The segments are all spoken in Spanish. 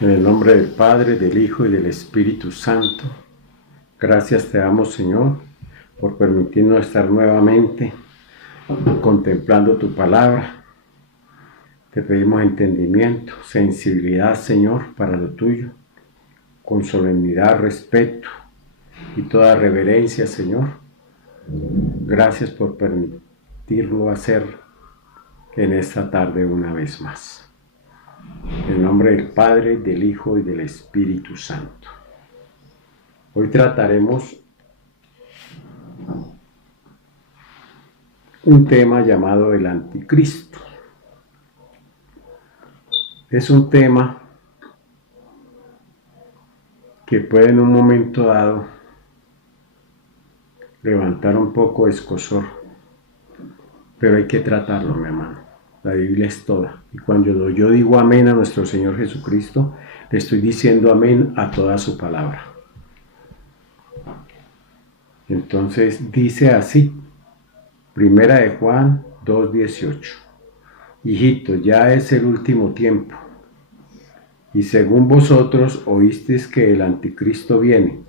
En el nombre del Padre, del Hijo y del Espíritu Santo, gracias te damos, Señor, por permitirnos estar nuevamente contemplando tu palabra. Te pedimos entendimiento, sensibilidad, Señor, para lo tuyo, con solemnidad, respeto y toda reverencia, Señor. Gracias por permitirlo hacer en esta tarde una vez más. En el nombre del Padre, del Hijo y del Espíritu Santo. Hoy trataremos un tema llamado el anticristo. Es un tema que puede en un momento dado levantar un poco de escozor, pero hay que tratarlo, mi hermano. La Biblia es toda. Y cuando yo digo amén a nuestro Señor Jesucristo, le estoy diciendo amén a toda su palabra. Entonces dice así, Primera de Juan 2:18. Hijitos, ya es el último tiempo. Y según vosotros oísteis que el anticristo viene,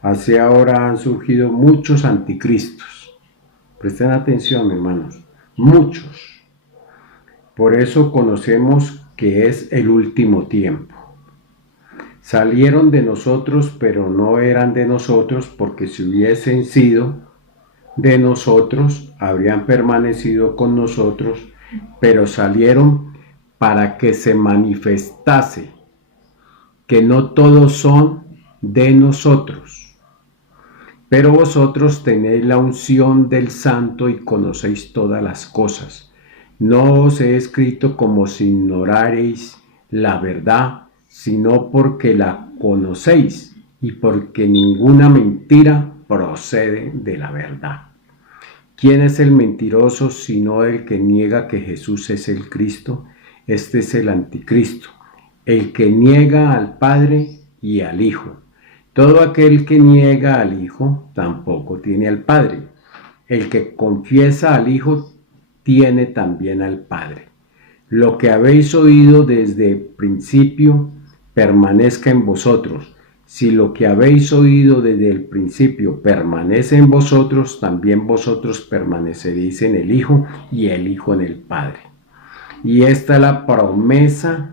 así ahora han surgido muchos anticristos. Presten atención, hermanos, muchos. Por eso conocemos que es el último tiempo. Salieron de nosotros, pero no eran de nosotros, porque si hubiesen sido de nosotros, habrían permanecido con nosotros, pero salieron para que se manifestase que no todos son de nosotros. Pero vosotros tenéis la unción del Santo y conocéis todas las cosas. No os he escrito como si ignorarais la verdad, sino porque la conocéis y porque ninguna mentira procede de la verdad. ¿Quién es el mentiroso sino el que niega que Jesús es el Cristo? Este es el anticristo, el que niega al Padre y al Hijo. Todo aquel que niega al Hijo tampoco tiene al Padre. El que confiesa al Hijo tiene también al Padre. Lo que habéis oído desde el principio permanezca en vosotros. Si lo que habéis oído desde el principio permanece en vosotros, también vosotros permaneceréis en el Hijo y el Hijo en el Padre. Y esta es la promesa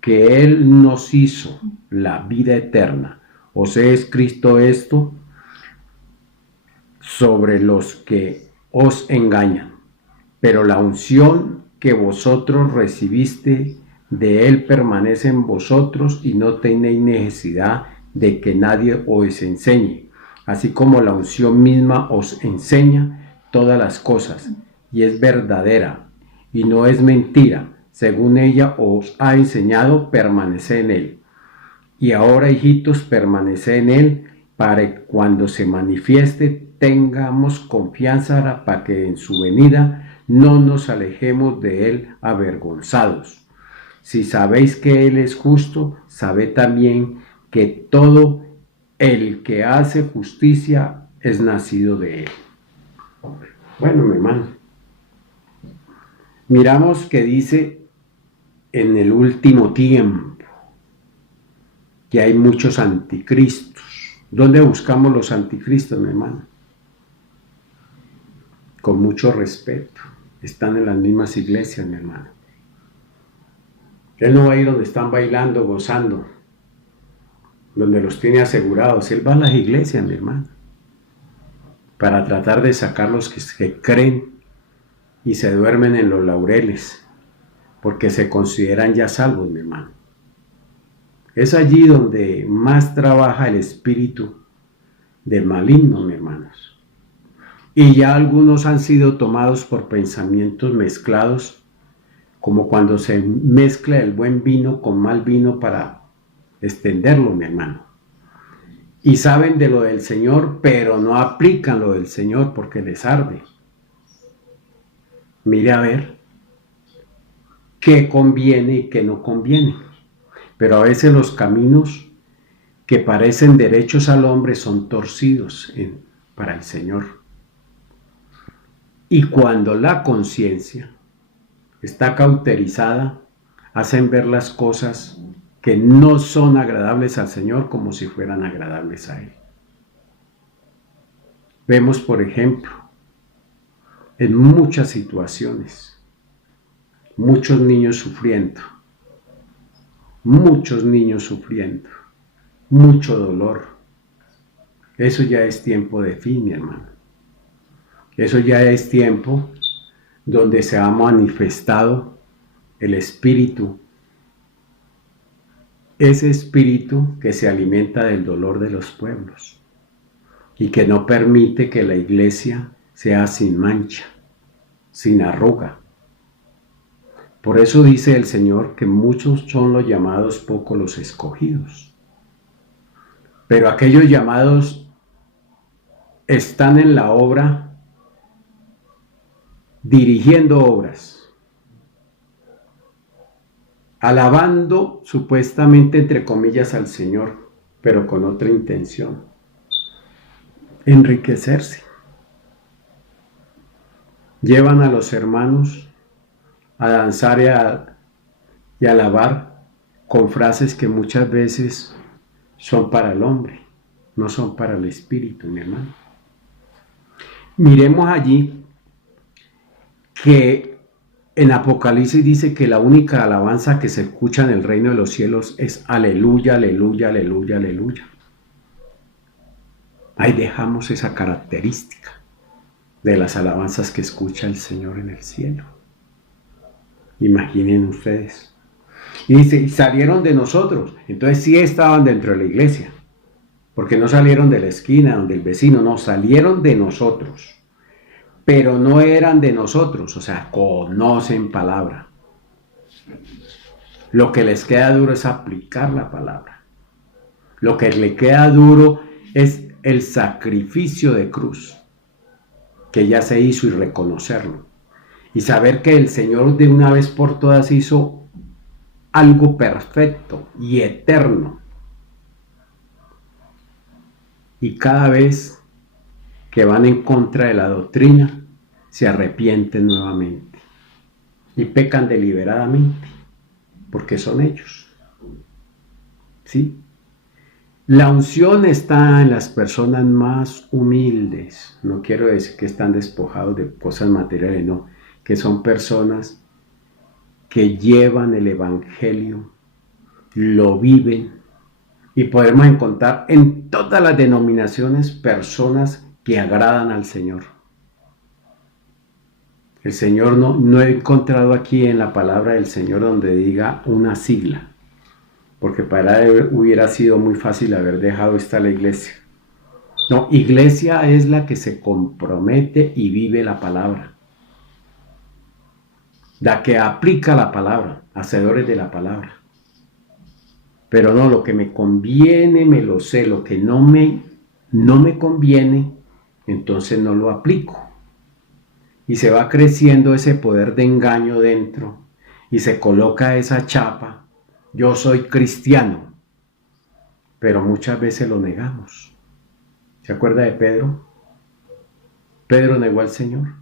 que Él nos hizo, la vida eterna. Os he escrito esto sobre los que os engañan. Pero la unción que vosotros recibiste de Él permanece en vosotros y no tenéis necesidad de que nadie os enseñe, así como la unción misma os enseña todas las cosas, y es verdadera, y no es mentira. Según ella os ha enseñado, permanece en Él. Y ahora, hijitos, permanece en Él, para que cuando se manifieste tengamos confianza para que en su venida no nos alejemos de Él avergonzados. Si sabéis que Él es justo, sabed también que todo el que hace justicia es nacido de Él. Bueno, mi hermano, miramos que dice en el último tiempo que hay muchos anticristos. ¿Dónde buscamos los anticristos, mi hermano? Con mucho respeto. Están en las mismas iglesias, mi hermano. Él no va a ir donde están bailando, gozando, donde los tiene asegurados. Él va a las iglesias, mi hermano, para tratar de sacar los que creen y se duermen en los laureles, porque se consideran ya salvos, mi hermano. Es allí donde más trabaja el espíritu del maligno, mi hermanos. Y ya algunos han sido tomados por pensamientos mezclados, como cuando se mezcla el buen vino con mal vino para extenderlo, mi hermano. Y saben de lo del Señor, pero no aplican lo del Señor porque les arde. Mire a ver qué conviene y qué no conviene. Pero a veces los caminos que parecen derechos al hombre son torcidos para el Señor. Y cuando la conciencia está cauterizada, hacen ver las cosas que no son agradables al Señor como si fueran agradables a Él. Vemos, por ejemplo, en muchas situaciones, muchos niños sufriendo, mucho dolor. Eso ya es tiempo de fin, mi hermano. Eso ya es tiempo donde se ha manifestado el Espíritu, ese Espíritu que se alimenta del dolor de los pueblos y que no permite que la iglesia sea sin mancha, sin arruga. Por eso dice el Señor que muchos son los llamados, pocos los escogidos. Pero aquellos llamados están en la obra, dirigiendo obras, alabando supuestamente entre comillas al Señor, pero con otra intención: enriquecerse. Llevan a los hermanos a danzar y a alabar con frases que muchas veces son para el hombre, no son para el espíritu, mi hermano. Miremos allí que en Apocalipsis dice que la única alabanza que se escucha en el reino de los cielos es aleluya, aleluya, aleluya, aleluya. Ahí dejamos esa característica de las alabanzas que escucha el Señor en el cielo. Imaginen ustedes. Y dice, y salieron de nosotros. Entonces sí estaban dentro de la iglesia, porque no salieron de la esquina donde el vecino, no, salieron de nosotros, pero no eran de nosotros, o sea, conocen palabra. Lo que les queda duro es aplicar la palabra. Lo que le queda duro es el sacrificio de cruz que ya se hizo y reconocerlo. Y saber que el Señor de una vez por todas hizo algo perfecto y eterno. Y cada vez que van en contra de la doctrina, se arrepienten nuevamente y pecan deliberadamente, porque son ellos. ¿Sí? La unción está en las personas más humildes. No quiero decir que están despojados de cosas materiales, no, que son personas que llevan el evangelio, lo viven, y podemos encontrar en todas las denominaciones personas que agradan al Señor. El Señor no he encontrado aquí en la palabra del Señor donde diga una sigla, porque para él hubiera sido muy fácil haber dejado esta la iglesia. No, iglesia es la que se compromete y vive la palabra, la que aplica la palabra, hacedores de la palabra. Pero no, lo que me conviene me lo sé, lo que no me conviene, entonces no lo aplico. Y se va creciendo ese poder de engaño dentro y se coloca esa chapa: yo soy cristiano, pero muchas veces lo negamos. ¿Se acuerda de Pedro? Pedro negó al Señor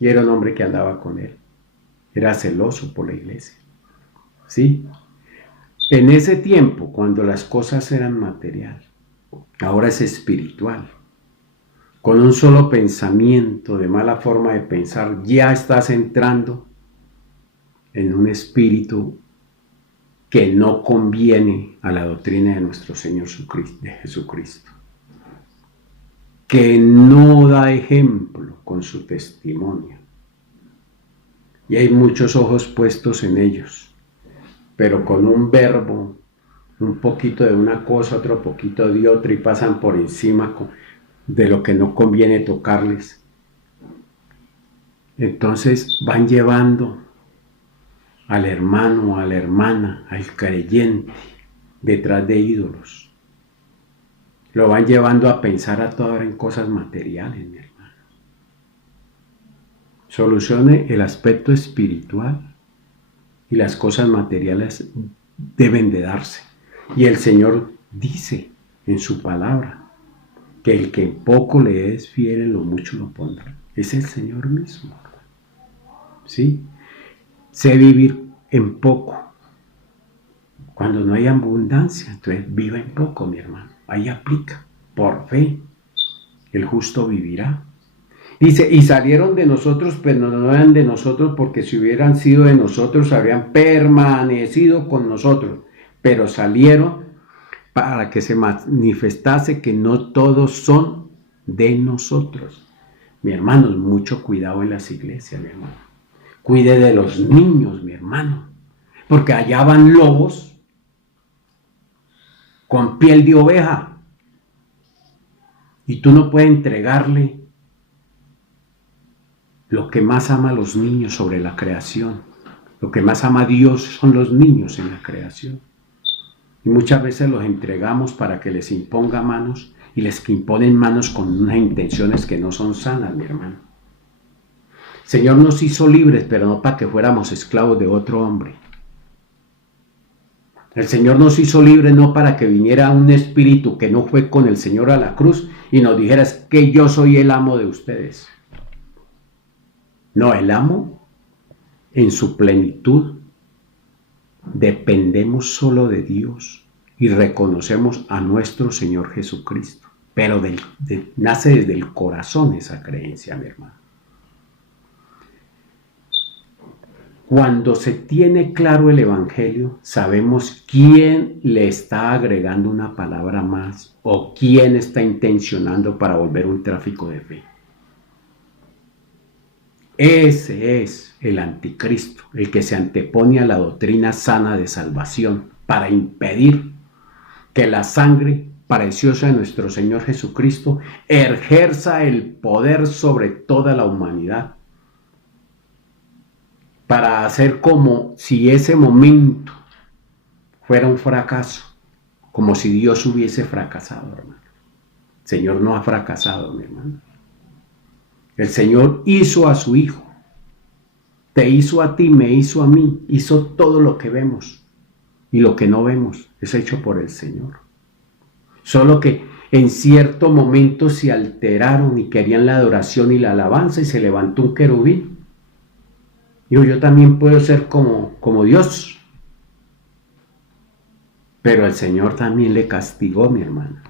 y era un hombre que andaba con él. Era celoso por la iglesia. ¿Sí? En ese tiempo, cuando las cosas eran material, ahora es espiritual. Con un solo pensamiento de mala forma de pensar, ya estás entrando en un espíritu que no conviene a la doctrina de nuestro Señor Jesucristo, que no da ejemplo con su testimonio. Y hay muchos ojos puestos en ellos, pero con un verbo, un poquito de una cosa, otro poquito de otra, y pasan por encima de lo que no conviene tocarles. Entonces van llevando al hermano, a la hermana, al creyente detrás de ídolos. Lo van llevando a pensar a toda hora en cosas materiales, mi hermano. Solucione el aspecto espiritual y las cosas materiales deben de darse. Y el Señor dice en su palabra que el que en poco le es fiel, en lo mucho lo pondrá. Es el Señor mismo. ¿Sí? Sé vivir en poco Cuando no hay abundancia, entonces viva en poco, mi hermano. Ahí aplica. Por fe, el justo vivirá. Dice, y salieron de nosotros, pero no eran de nosotros, porque si hubieran sido de nosotros, habrían permanecido con nosotros. Pero salieron para que se manifestase que no todos son de nosotros. Mi hermano, mucho cuidado en las iglesias, mi hermano. Cuide de los niños, mi hermano. Porque allá van lobos con piel de oveja. Y tú no puedes entregarle lo que más ama a los niños sobre la creación. Lo que más ama a Dios son los niños en la creación. Y muchas veces los entregamos para que les imponga manos y les imponen manos con unas intenciones que no son sanas, mi hermano. El Señor nos hizo libres, pero no para que fuéramos esclavos de otro hombre. El Señor nos hizo libres no para que viniera un espíritu que no fue con el Señor a la cruz y nos dijera que yo soy el amo de ustedes. No, el amo en su plenitud. Dependemos solo de Dios y reconocemos a nuestro Señor Jesucristo. Pero nace desde el corazón esa creencia, mi hermano. Cuando se tiene claro el Evangelio, sabemos quién le está agregando una palabra más o quién está intencionando para volver un tráfico de fe. Ese es el anticristo, el que se antepone a la doctrina sana de salvación para impedir que la sangre preciosa de nuestro Señor Jesucristo ejerza el poder sobre toda la humanidad, para hacer como si ese momento fuera un fracaso, como si Dios hubiese fracasado, hermano. El Señor no ha fracasado, mi hermano. El Señor hizo a su Hijo, te hizo a ti, me hizo a mí, hizo todo lo que vemos y lo que no vemos es hecho por el Señor. Solo que en cierto momento se alteraron y querían la adoración y la alabanza y se levantó un querubín. Digo, yo también puedo ser como Dios. Pero el Señor también le castigó, mi hermano.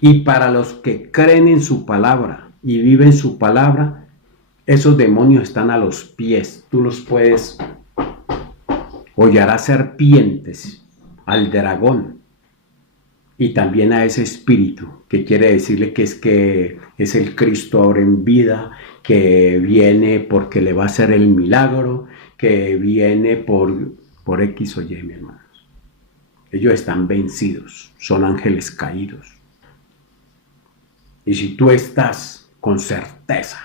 Y para los que creen en su palabra y viven su palabra, esos demonios están a los pies. Tú los puedes hollar a serpientes, al dragón y también a ese espíritu que quiere decirle que es el Cristo ahora en vida, que viene porque le va a hacer el milagro, que viene por X o Y, mi hermanos. Ellos están vencidos, son ángeles caídos. Y si tú estás con certeza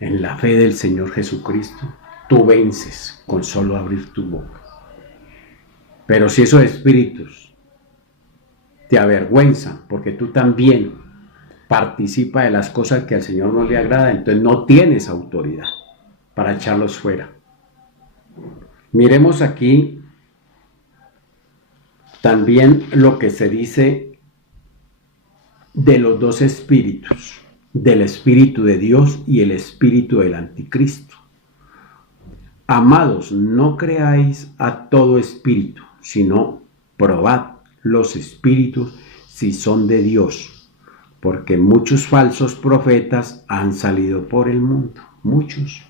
en la fe del Señor Jesucristo, tú vences con solo abrir tu boca. Pero si esos espíritus te avergüenzan, porque tú también participas de las cosas que al Señor no le agrada, entonces no tienes autoridad para echarlos fuera. Miremos aquí también lo que se dice de los dos espíritus, del espíritu de Dios y el espíritu del anticristo. Amados, no creáis a todo espíritu, sino probad los espíritus si son de Dios, porque muchos falsos profetas han salido por el mundo, muchos.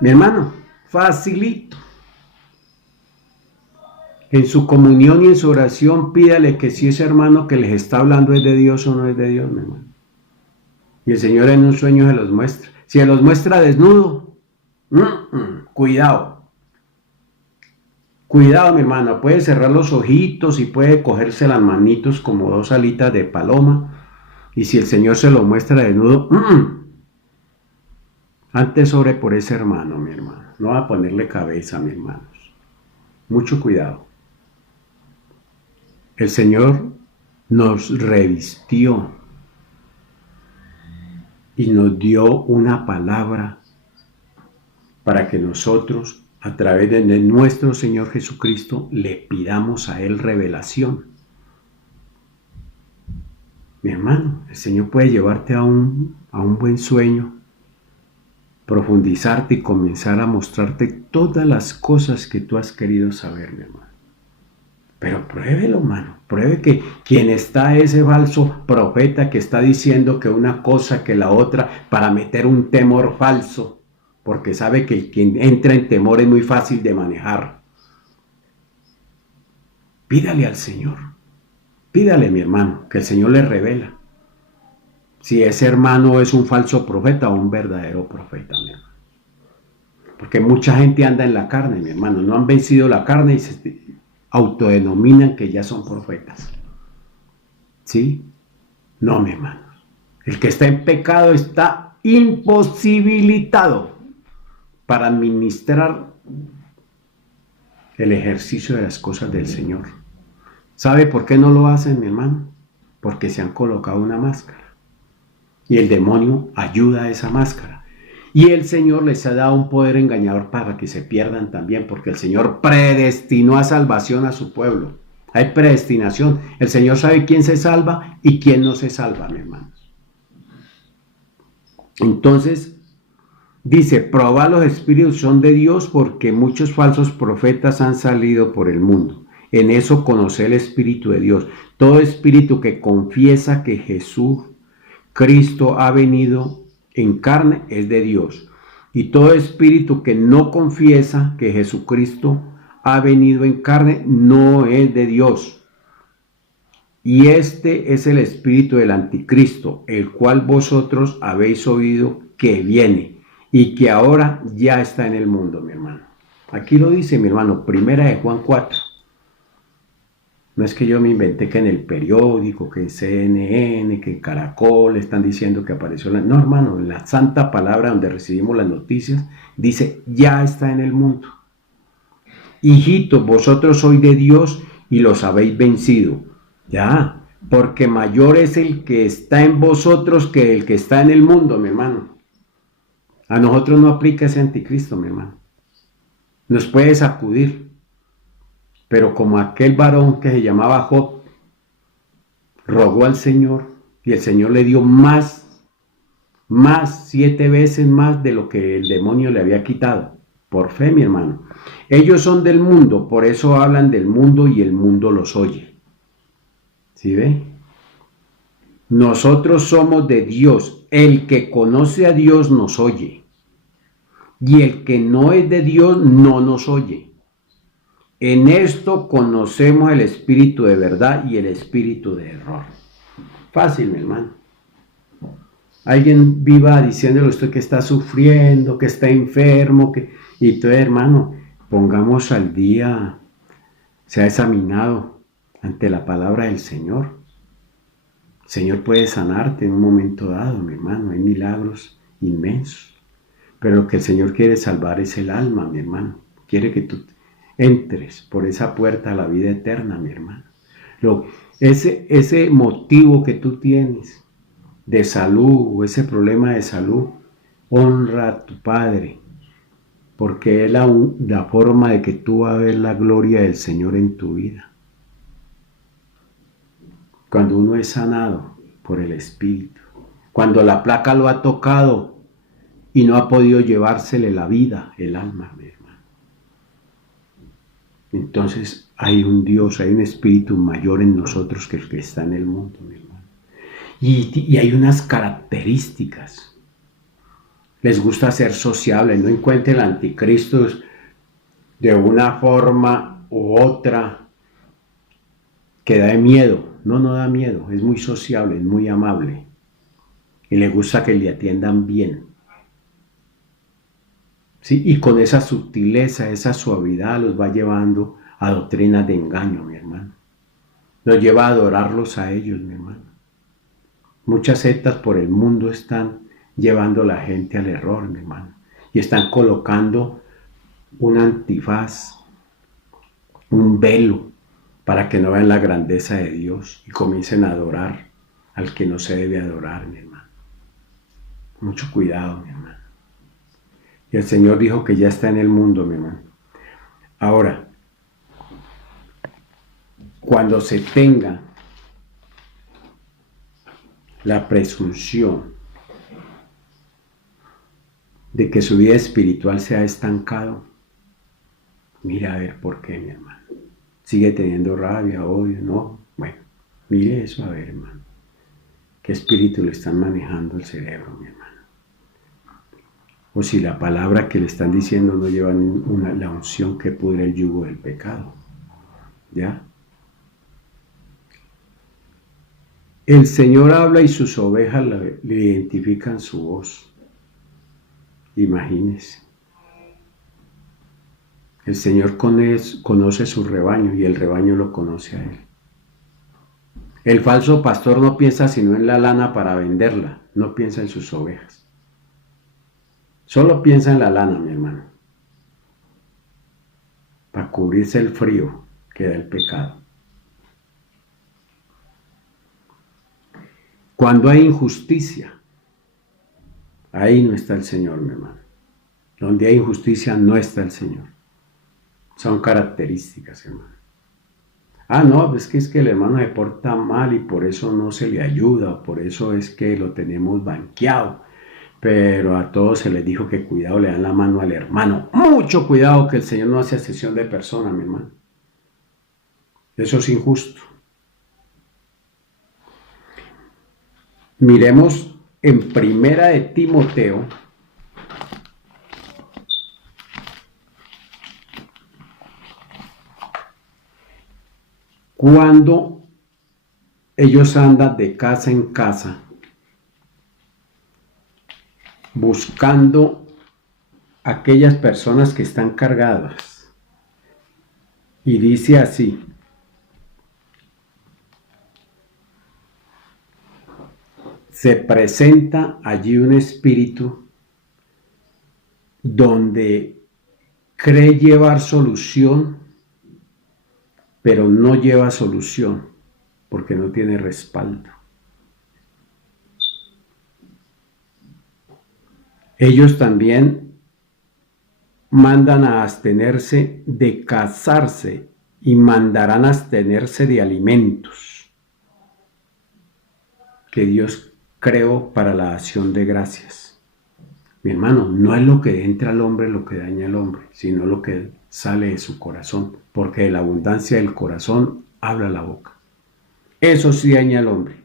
Mi hermano, facilito. En su comunión y en su oración pídale que si ese hermano que les está hablando es de Dios o no es de Dios, mi hermano. Y el Señor en un sueño se los muestra. Si se los muestra desnudo, cuidado. Cuidado, mi hermano. Puede cerrar los ojitos y puede cogerse las manitos como dos alitas de paloma. Y si el Señor se lo muestra desnudo, antes ore por ese hermano, mi hermano. No va a ponerle cabeza, mi hermanos. Mucho cuidado. El Señor nos revistió y nos dio una palabra para que nosotros, a través de nuestro Señor Jesucristo, le pidamos a Él revelación. Mi hermano, el Señor puede llevarte a un buen sueño profundizarte y comenzar a mostrarte todas las cosas que tú has querido saber, mi hermano. Pero pruébelo, hermano. Pruebe que quien está ese falso profeta que está diciendo que una cosa que la otra para meter un temor falso, porque sabe que quien entra en temor es muy fácil de manejar. Pídale al Señor. Pídale, mi hermano, que el Señor le revela si ese hermano es un falso profeta o un verdadero profeta, mi hermano. Porque mucha gente anda en la carne, mi hermano. No han vencido la carne y se autodenominan que ya son profetas. ¿Sí? No, mi hermano. El que está en pecado está imposibilitado para administrar el ejercicio de las cosas del Señor. ¿Sabe por qué no lo hacen, mi hermano? Porque se han colocado una máscara. Y el demonio ayuda a esa máscara. Y el Señor les ha dado un poder engañador para que se pierdan también, porque el Señor predestinó a salvación a su pueblo. Hay predestinación. El Señor sabe quién se salva y quién no se salva, mi hermano. Entonces, dice, probad los espíritus son de Dios porque muchos falsos profetas han salido por el mundo. En eso conoce el Espíritu de Dios. Todo espíritu que confiesa que Jesús, Cristo, ha venido en carne es de Dios. Y todo espíritu que no confiesa que Jesucristo ha venido en carne no es de Dios. Y este es el espíritu del anticristo, el cual vosotros habéis oído que viene y que ahora ya está en el mundo, mi hermano. Aquí lo dice, mi hermano, primera de Juan 4. No es que yo me inventé que en el periódico, que en CNN, que en Caracol están diciendo que apareció la... No, hermano, en la santa palabra donde recibimos las noticias, dice, ya está en el mundo. Hijitos, vosotros sois de Dios y los habéis vencido. Ya, porque mayor es el que está en vosotros que el que está en el mundo, mi hermano. A nosotros no aplica ese anticristo, mi hermano. Nos puede sacudir. Pero como aquel varón que se llamaba Job rogó al Señor y el Señor le dio más 7 veces más de lo que el demonio le había quitado. Por fe, mi hermano. Ellos son del mundo, por eso hablan del mundo y el mundo los oye. ¿Sí ve? Nosotros somos de Dios. El que conoce a Dios nos oye. Y el que no es de Dios no nos oye. En esto conocemos el espíritu de verdad y el espíritu de error. Fácil, mi hermano. Alguien viva diciéndole a usted que está sufriendo, que está enfermo, y todo, hermano, pongamos al día, se ha examinado ante la palabra del Señor. El Señor puede sanarte en un momento dado, mi hermano. Hay milagros inmensos. Pero lo que el Señor quiere salvar es el alma, mi hermano. Quiere que tú entres por esa puerta a la vida eterna, mi hermano. Ese motivo que tú tienes de salud o ese problema de salud, honra a tu Padre, porque es la forma de que tú vas a ver la gloria del Señor en tu vida. Cuando uno es sanado por el Espíritu, cuando la placa lo ha tocado y no ha podido llevársele la vida, el alma, mi hermano. Entonces hay un Dios, hay un espíritu mayor en nosotros que el que está en el mundo, mi hermano. Y hay unas características. Les gusta ser sociables, no encuentren el anticristo de una forma u otra que da miedo. No da miedo, es muy sociable, es muy amable. Y le gusta que le atiendan bien. ¿Sí? Y con esa sutileza, esa suavidad los va llevando a doctrinas de engaño, mi hermano. Los lleva a adorarlos a ellos, mi hermano. Muchas sectas por el mundo están llevando a la gente al error, mi hermano. Y están colocando un antifaz, un velo, para que no vean la grandeza de Dios y comiencen a adorar al que no se debe adorar, mi hermano. Mucho cuidado, mi hermano. Y el Señor dijo que ya está en el mundo, mi hermano. Ahora, cuando se tenga la presunción de que su vida espiritual se ha estancado, mira a ver por qué, mi hermano. Sigue teniendo rabia, odio, ¿no? Bueno, mire eso a ver, hermano. ¿Qué espíritu le están manejando el cerebro, mi hermano? O si la palabra que le están diciendo no lleva la unción que pudre el yugo del pecado. ¿Ya? El Señor habla y sus ovejas le identifican su voz. Imagínense. El Señor conoce su rebaño y el rebaño lo conoce a Él. El falso pastor no piensa sino en la lana para venderla, no piensa en sus ovejas. Solo piensa en la lana, mi hermano, para cubrirse el frío que da el pecado. Cuando hay injusticia, ahí no está el Señor, mi hermano. Donde hay injusticia no está el Señor. Son características, hermano. No, es que el hermano se porta mal y por eso no se le ayuda, por eso es que lo tenemos banqueado. Pero a todos se les dijo que cuidado, le dan la mano al hermano. Mucho cuidado, que el Señor no hace acepción de persona, mi hermano. Eso es injusto. Miremos en Primera de Timoteo, cuando ellos andan de casa en casa buscando aquellas personas que están cargadas. Y dice así: se presenta allí un espíritu donde cree llevar solución, pero no lleva solución porque no tiene respaldo. Ellos también mandan a abstenerse de casarse y mandarán a abstenerse de alimentos que Dios creó para la acción de gracias. Mi hermano, no es lo que entra al hombre lo que daña al hombre, sino lo que sale de su corazón, porque de la abundancia del corazón habla la boca. Eso sí daña al hombre.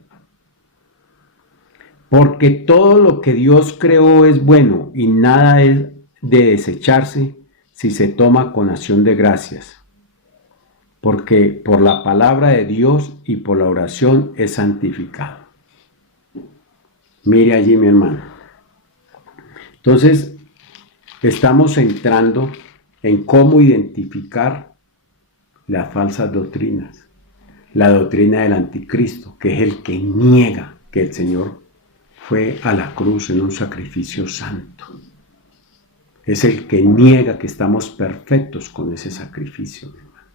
Porque todo lo que Dios creó es bueno y nada es de desecharse si se toma con acción de gracias. Porque por la palabra de Dios y por la oración es santificado. Mire allí, mi hermano. Entonces, estamos entrando en cómo identificar las falsas doctrinas. La doctrina del anticristo, que es el que niega que el Señor fue a la cruz en un sacrificio santo. Es el que niega que estamos perfectos con ese sacrificio, mi hermano.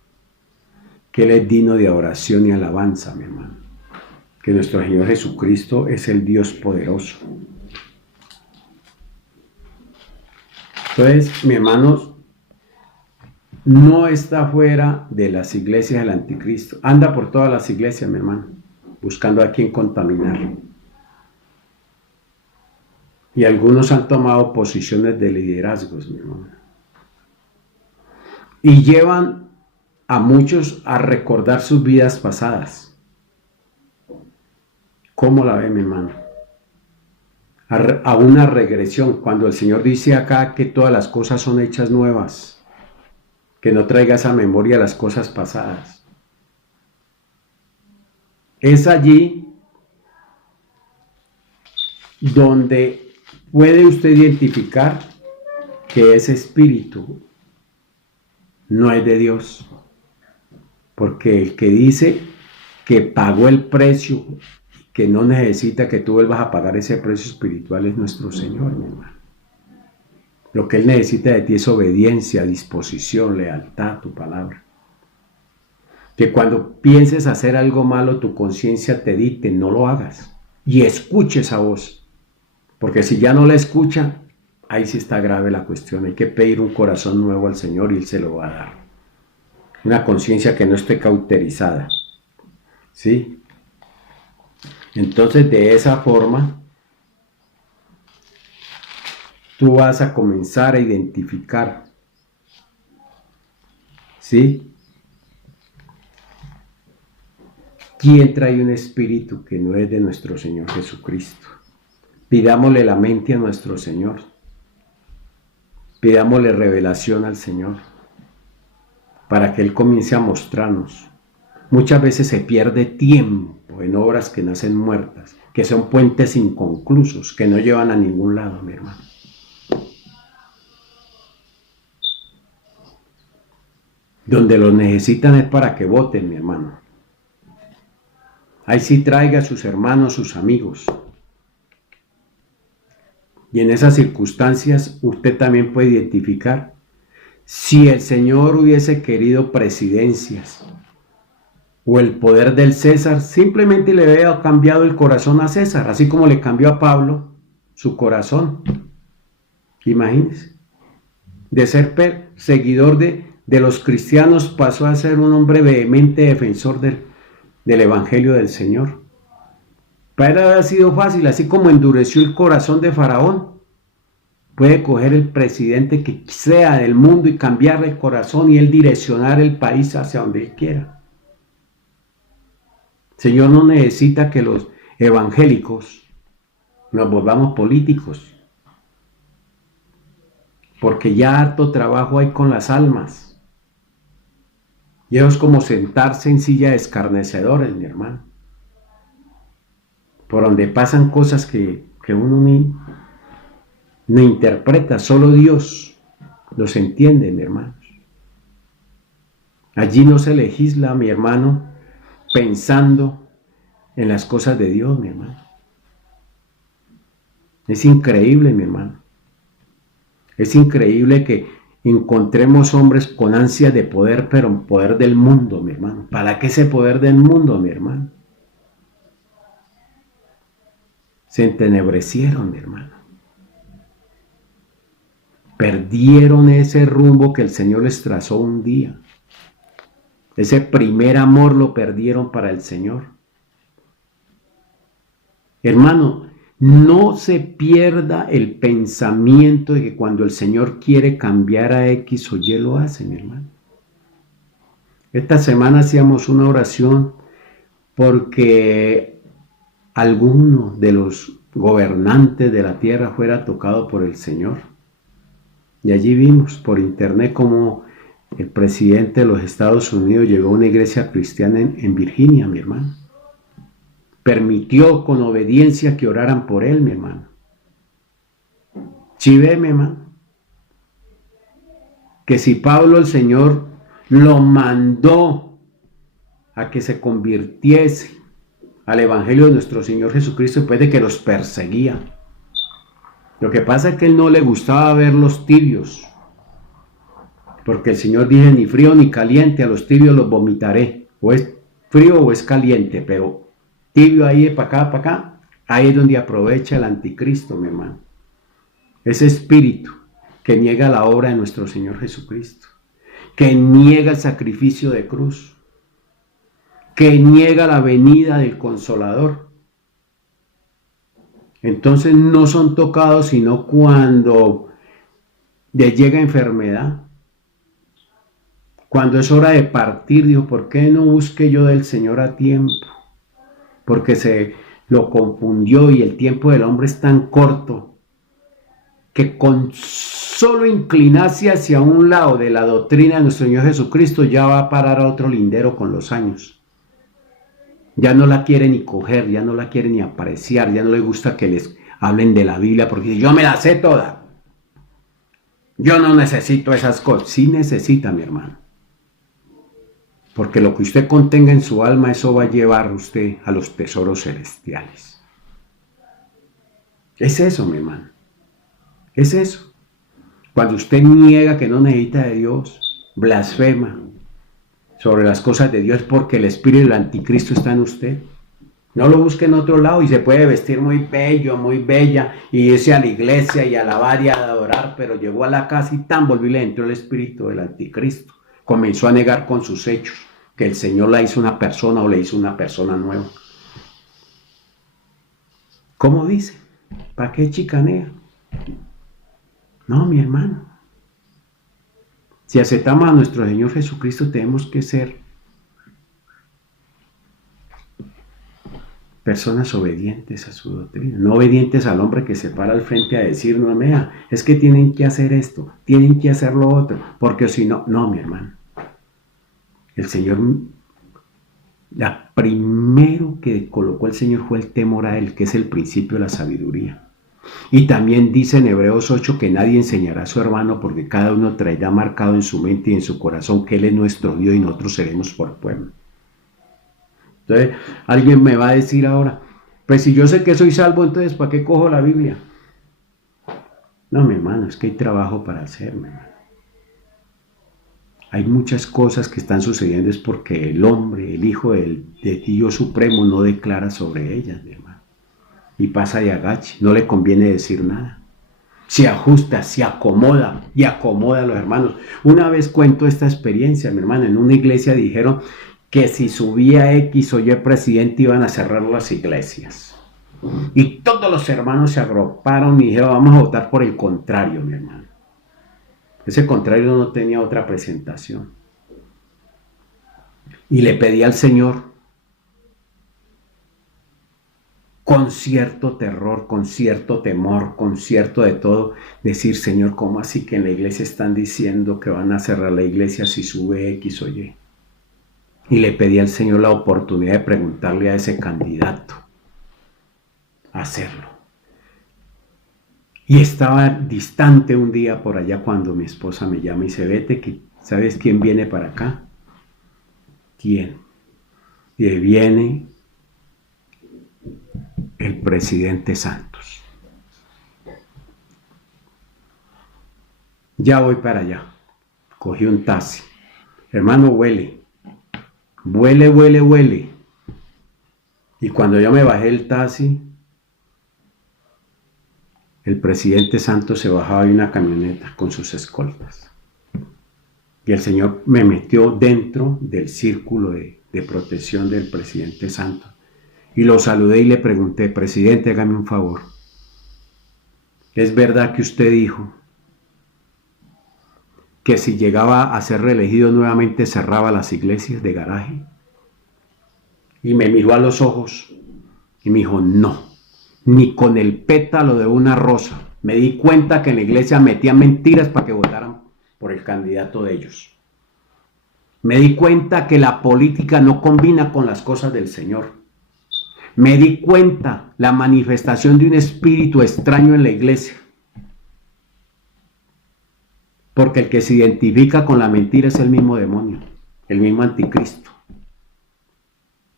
Que Él es digno de adoración y alabanza, mi hermano. Que nuestro Señor Jesucristo es el Dios poderoso. Entonces, mi hermanos, no está fuera de las iglesias del anticristo. Anda por todas las iglesias, mi hermano, buscando a quien contaminar. Y algunos han tomado posiciones de liderazgos, mi hermano. Y llevan a muchos a recordar sus vidas pasadas. ¿Cómo la ve, mi hermano? A una regresión, cuando el Señor dice acá que todas las cosas son hechas nuevas, que no traigas a memoria las cosas pasadas. Es allí donde puede usted identificar que ese espíritu no es de Dios, porque el que dice que pagó el precio, que no necesita que tú vuelvas a pagar ese precio espiritual, es nuestro Señor, mi hermano. Lo que Él necesita de ti es obediencia, disposición, lealtad a tu palabra. Que cuando pienses hacer algo malo, tu conciencia te dicte, no lo hagas. Y escuche esa voz. Porque si ya no la escucha, ahí sí está grave la cuestión. Hay que pedir un corazón nuevo al Señor y Él se lo va a dar. Una conciencia que no esté cauterizada. ¿Sí? Entonces, de esa forma, tú vas a comenzar a identificar, ¿sí?, quién trae un espíritu que no es de nuestro Señor Jesucristo. Pidámosle la mente a nuestro Señor. Pidámosle revelación al Señor para que Él comience a mostrarnos. Muchas veces se pierde tiempo en obras que nacen muertas, que son puentes inconclusos, que no llevan a ningún lado, mi hermano. Donde los necesitan es para que voten, mi hermano. Ahí sí traiga a sus hermanos, sus amigos. Y en esas circunstancias usted también puede identificar si el Señor hubiese querido presidencias o el poder del César, simplemente le había cambiado el corazón a César, así como le cambió a Pablo su corazón. Imagínense, de ser seguidor de los cristianos pasó a ser un hombre vehemente defensor del Evangelio del Señor. Para él había sido fácil, así como endureció el corazón de Faraón. Puede coger el presidente que sea del mundo y cambiarle el corazón y él direccionar el país hacia donde él quiera. El Señor no necesita que los evangélicos nos volvamos políticos, porque ya harto trabajo hay con las almas. Y eso es como sentarse en silla de escarnecedores, mi hermano, por donde pasan cosas que uno no interpreta, solo Dios los entiende, mi hermano. Allí no se legisla, mi hermano, pensando en las cosas de Dios, mi hermano. Es increíble, mi hermano. Es increíble que encontremos hombres con ansia de poder, pero en poder del mundo, mi hermano. ¿Para qué ese poder del mundo, mi hermano? Se entenebrecieron, mi hermano. Perdieron ese rumbo que el Señor les trazó un día. Ese primer amor lo perdieron para el Señor. Hermano, no se pierda el pensamiento de que cuando el Señor quiere cambiar a X o Y lo hace, mi hermano. Esta semana hacíamos una oración porque alguno de los gobernantes de la tierra fuera tocado por el Señor. Y allí vimos por internet cómo el presidente de los Estados Unidos llegó a una iglesia cristiana en Virginia, mi hermano. Permitió con obediencia que oraran por él, mi hermano. Sí ve, mi hermano, que si Pablo el Señor lo mandó a que se convirtiese al Evangelio de nuestro Señor Jesucristo después de que los perseguía. Lo que pasa es que a él no le gustaba ver los tibios, porque el Señor dice, ni frío ni caliente, a los tibios los vomitaré. O es frío o es caliente, pero tibio ahí para acá, ahí es donde aprovecha el anticristo, mi hermano. Ese espíritu que niega la obra de nuestro Señor Jesucristo, que niega el sacrificio de cruz, que niega la venida del Consolador. Entonces no son tocados sino cuando les llega enfermedad, cuando es hora de partir. Dijo, ¿por qué no busqué yo del Señor a tiempo? Porque se lo confundió y el tiempo del hombre es tan corto que con solo inclinarse hacia un lado de la doctrina de nuestro Señor Jesucristo ya va a parar a otro lindero con los años. Ya no la quiere ni coger, ya no la quiere ni apreciar, ya no le gusta que les hablen de la Biblia porque yo me la sé toda. Yo no necesito esas cosas. Sí necesita, mi hermano. Porque lo que usted contenga en su alma, eso va a llevar a usted a los tesoros celestiales. Es eso, mi hermano. Es eso. Cuando usted niega que no necesita de Dios, blasfema sobre las cosas de Dios porque el espíritu del anticristo está en usted. No lo busque en otro lado y se puede vestir muy bello, muy bella y irse a la iglesia y alabar y adorar, pero llegó a la casa y tan volvió y le entró el espíritu del anticristo. Comenzó a negar con sus hechos que el Señor la hizo una persona o le hizo una persona nueva. ¿Cómo dice? ¿Para qué chicanea? No, mi hermano. Si aceptamos a nuestro Señor Jesucristo, tenemos que ser personas obedientes a su doctrina, no obedientes al hombre que se para al frente a decir, no, mea, es que tienen que hacer esto, tienen que hacer lo otro, porque si no, no, mi hermano. El Señor, la primero que colocó el Señor fue el temor a Él, que es el principio de la sabiduría. Y también dice en Hebreos 8 que nadie enseñará a su hermano porque cada uno traerá marcado en su mente y en su corazón que Él es nuestro Dios y nosotros seremos por pueblo. Entonces, alguien me va a decir ahora, pues si yo sé que soy salvo, entonces ¿para qué cojo la Biblia? No, mi hermano, es que hay trabajo para hacer, mi hermano. Hay muchas cosas que están sucediendo es porque el hombre, el Hijo de Dios Supremo no declara sobre ellas, mi hermano. Y pasa de agache, no le conviene decir nada. Se ajusta, se acomoda y acomoda a los hermanos. Una vez cuento esta experiencia, mi hermano, en una iglesia dijeron que si subía X o Y presidente iban a cerrar las iglesias. Y todos los hermanos se agruparon y dijeron, vamos a votar por el contrario, mi hermano. Ese contrario no tenía otra presentación. Y le pedí al Señor, con cierto terror, con cierto temor, con cierto de todo, decir, Señor, ¿cómo así que en la iglesia están diciendo que van a cerrar la iglesia si sube X o Y? Y le pedí al Señor la oportunidad de preguntarle a ese candidato a hacerlo. Y estaba distante un día por allá cuando mi esposa me llama y dice, vete, que ¿sabes quién viene para acá? ¿Quién? Y viene el presidente Santos. Ya voy para allá. Cogí un taxi. Hermano, huele. Huele, huele, huele. Y cuando yo me bajé del taxi, el presidente Santos se bajaba de una camioneta con sus escoltas. Y el Señor me metió dentro del círculo de protección del presidente Santos. Y lo saludé y le pregunté, presidente, hágame un favor. ¿Es verdad que usted dijo que si llegaba a ser reelegido nuevamente cerraba las iglesias de garaje? Y me miró a los ojos y me dijo, no, ni con el pétalo de una rosa. Me di cuenta que en la iglesia metían mentiras para que votaran por el candidato de ellos. Me di cuenta que la política no combina con las cosas del Señor. Me di cuenta la manifestación de un espíritu extraño en la iglesia. Porque el que se identifica con la mentira es el mismo demonio, el mismo anticristo.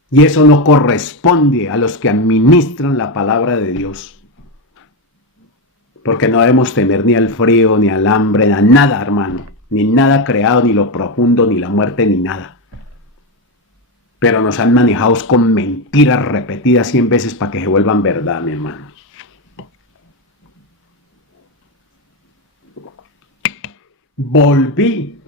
Y eso no corresponde a los que administran la palabra de Dios. Porque no debemos temer ni al frío, ni al hambre, ni a nada, hermano. Ni nada creado, ni lo profundo, ni la muerte, ni nada. Pero nos han manejado con mentiras repetidas 100 veces para que se vuelvan verdad, mi hermano. Volví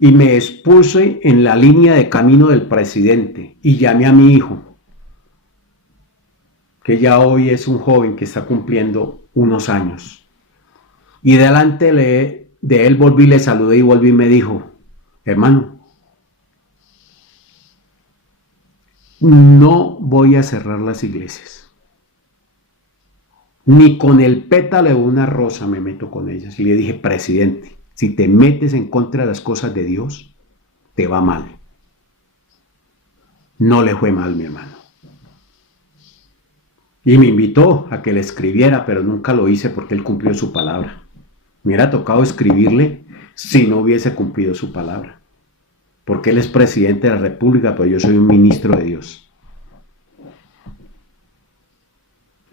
y me expuse en la línea de camino del presidente y llamé a mi hijo, que ya hoy es un joven que está cumpliendo unos años. Y delante de él volví, le saludé y volví y me dijo, hermano, no voy a cerrar las iglesias. Ni con el pétalo de una rosa me meto con ellas. Y le dije, presidente, si te metes en contra de las cosas de Dios, te va mal. No le fue mal, mi hermano. Y me invitó a que le escribiera, pero nunca lo hice porque él cumplió su palabra. Me hubiera tocado escribirle si no hubiese cumplido su palabra. Porque él es presidente de la República, pero yo soy un ministro de Dios.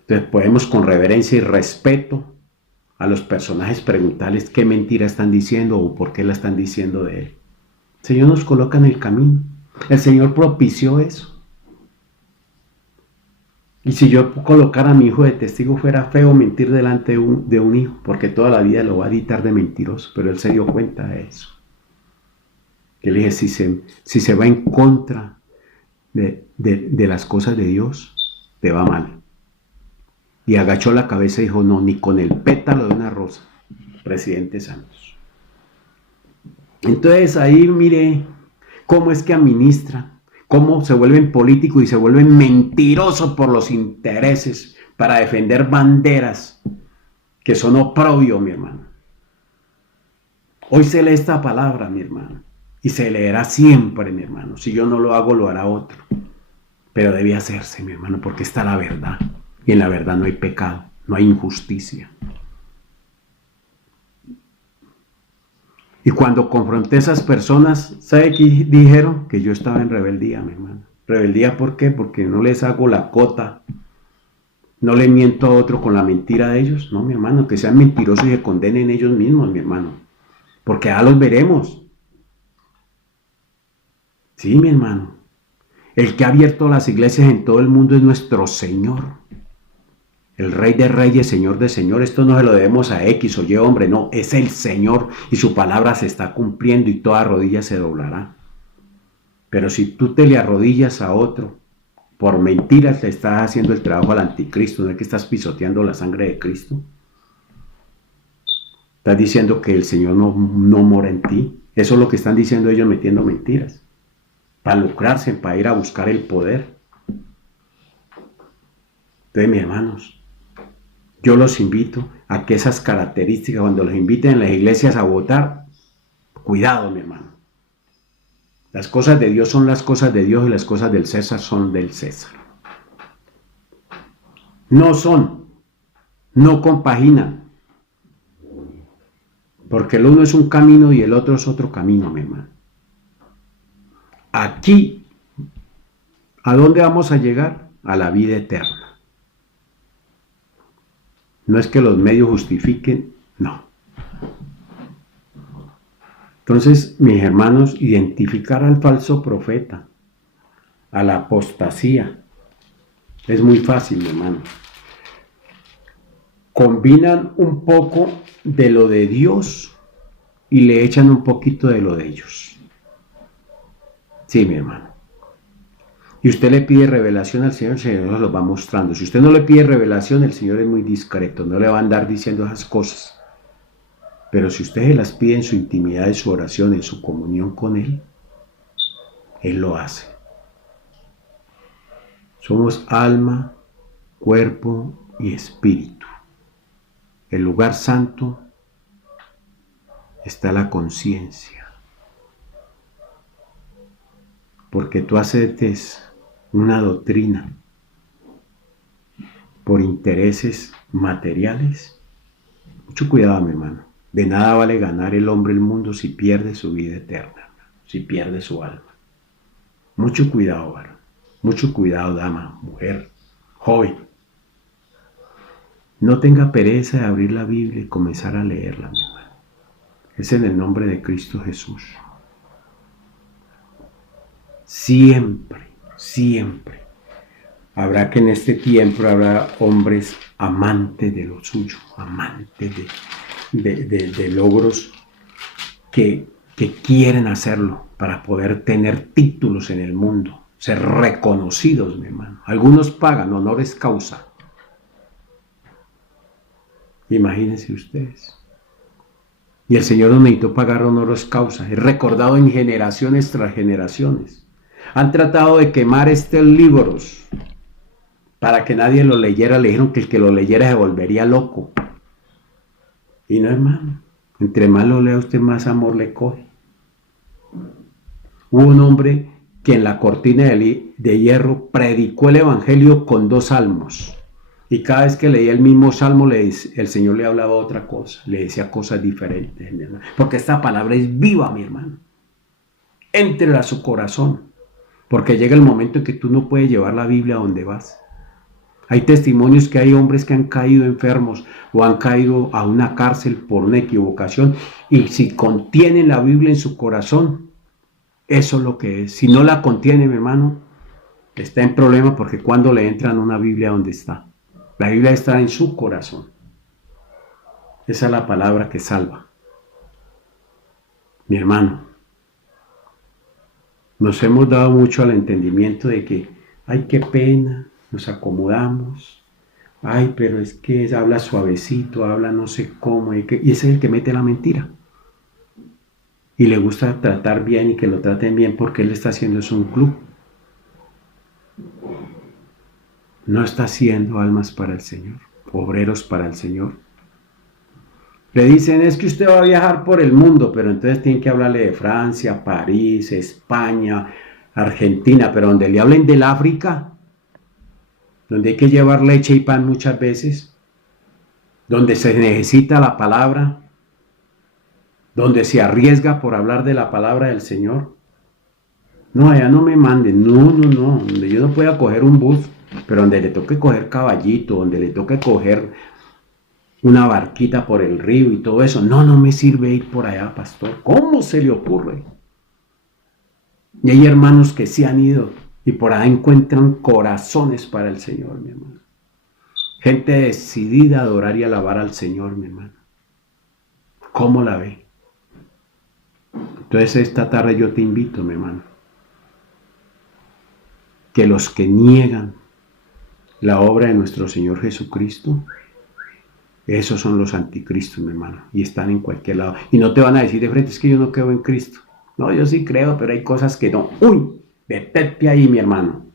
Entonces podemos con reverencia y respeto a los personajes preguntarles qué mentira están diciendo o por qué la están diciendo de él. El Señor nos coloca en el camino. El Señor propició eso. Y si yo colocara a mi hijo de testigo, fuera feo mentir delante de un hijo, porque toda la vida lo va a dictar de mentiroso, pero él se dio cuenta de eso. Que le dije, si se va en contra de las cosas de Dios, te va mal. Y agachó la cabeza y dijo, no, ni con el pétalo de una rosa. presidentes santos. Entonces ahí mire cómo es que administran, cómo se vuelven políticos y se vuelven mentirosos por los intereses para defender banderas que son oprobio, mi hermano. Hoy se lee esta palabra, mi hermano, y se leerá siempre, mi hermano. Si yo no lo hago, lo hará otro. Pero debe hacerse, mi hermano, porque está la verdad. Y en la verdad no hay pecado, no hay injusticia. Y cuando confronté a esas personas, ¿sabe qué dijeron? Que yo estaba en rebeldía, mi hermano. ¿Rebeldía por qué? Porque no les hago la cota. No le miento a otro con la mentira de ellos. No, mi hermano, que sean mentirosos y se condenen ellos mismos, mi hermano. Porque ya los veremos. Sí, mi hermano. El que ha abierto las iglesias en todo el mundo es nuestro Señor. El Rey de Reyes, Señor de Señores. Esto no se lo debemos a X o Y, hombre. No, es el Señor y su palabra se está cumpliendo y toda rodilla se doblará. Pero si tú te le arrodillas a otro, por mentiras le estás haciendo el trabajo al anticristo. ¿No es que estás pisoteando la sangre de Cristo? Estás diciendo que el Señor no mora en ti. Eso es lo que están diciendo ellos metiendo mentiras. Para lucrarse, para ir a buscar el poder. Entonces, mis hermanos, yo los invito a que esas características, cuando los inviten en las iglesias a votar, cuidado, mi hermano. Las cosas de Dios son las cosas de Dios y las cosas del César son del César. No compaginan. Porque el uno es un camino y el otro es otro camino, mi hermano. Aquí, ¿a dónde vamos a llegar? A la vida eterna. No es que los medios justifiquen, no. Entonces, mis hermanos, identificar al falso profeta, a la apostasía, es muy fácil, mi hermano. Combinan un poco de lo de Dios y le echan un poquito de lo de ellos. Sí, mi hermano. Y usted le pide revelación al Señor, el Señor nos lo va mostrando. Si usted no le pide revelación, el Señor es muy discreto, no le va a andar diciendo esas cosas. Pero si usted se las pide en su intimidad, en su oración, en su comunión con Él, Él lo hace. Somos alma, cuerpo y espíritu. El lugar santo está la conciencia. Porque tú aceptes una doctrina por intereses materiales. Mucho cuidado, mi hermano. De nada vale ganar el hombre el mundo si pierde su vida eterna, si pierde su alma. Mucho cuidado, varón. Mucho cuidado, dama, mujer, joven. No tenga pereza de abrir la Biblia y comenzar a leerla, mi hermano. Es en el nombre de Cristo Jesús. Siempre, siempre habrá que en este tiempo habrá hombres amantes de lo suyo, amantes de logros que quieren hacerlo para poder tener títulos en el mundo, ser reconocidos, mi hermano. Algunos pagan, honoris causa. Imagínense ustedes. Y el Señor no necesitó pagar honoris causa, es recordado en generaciones tras generaciones. Han tratado de quemar estos libros para que nadie lo leyera. Le dijeron que el que lo leyera se volvería loco. Y no, hermano. Entre más lo lea usted, más amor le coge. Hubo un hombre que en la cortina de hierro predicó el evangelio con 2 salmos. Y cada vez que leía el mismo salmo, el Señor le hablaba otra cosa. Le decía cosas diferentes, mi hermano. Porque esta palabra es viva, mi hermano. Éntrela a su corazón. Porque llega el momento en que tú no puedes llevar la Biblia a donde vas. Hay testimonios que hay hombres que han caído enfermos o han caído a una cárcel por una equivocación. Y si contienen la Biblia en su corazón, eso es lo que es. Si no la contiene, mi hermano, está en problema porque cuando le entran una Biblia, ¿dónde está? La Biblia está en su corazón. Esa es la palabra que salva. Mi hermano, nos hemos dado mucho al entendimiento de que, ay, qué pena, nos acomodamos, Ay, pero es que habla suavecito, habla no sé cómo, y ese es el que mete la mentira. Y le gusta tratar bien y que lo traten bien porque él está haciendo eso un club. No está haciendo almas para el Señor, obreros para el Señor. Le dicen, es que usted va a viajar por el mundo, pero entonces tienen que hablarle de Francia, París, España, Argentina, pero donde le hablen del África, donde hay que llevar leche y pan muchas veces, donde se necesita la palabra, donde se arriesga por hablar de la palabra del Señor. No, allá no me manden, no, donde yo no pueda coger un bus, pero donde le toque coger caballito, donde le toque coger una barquita por el río y todo eso. No me sirve ir por allá, pastor. ¿Cómo se le ocurre? Y hay hermanos que sí han ido y por allá encuentran corazones para el Señor, mi hermano. Gente decidida a adorar y alabar al Señor, mi hermano. ¿Cómo la ve? Entonces esta tarde yo te invito, mi hermano, que los que niegan la obra de nuestro Señor Jesucristo, esos son los anticristos, mi hermano, y están en cualquier lado. Y no te van a decir de frente, es que yo no creo en Cristo. No, yo sí creo, pero hay cosas que no. Uy, detente ahí, mi hermano.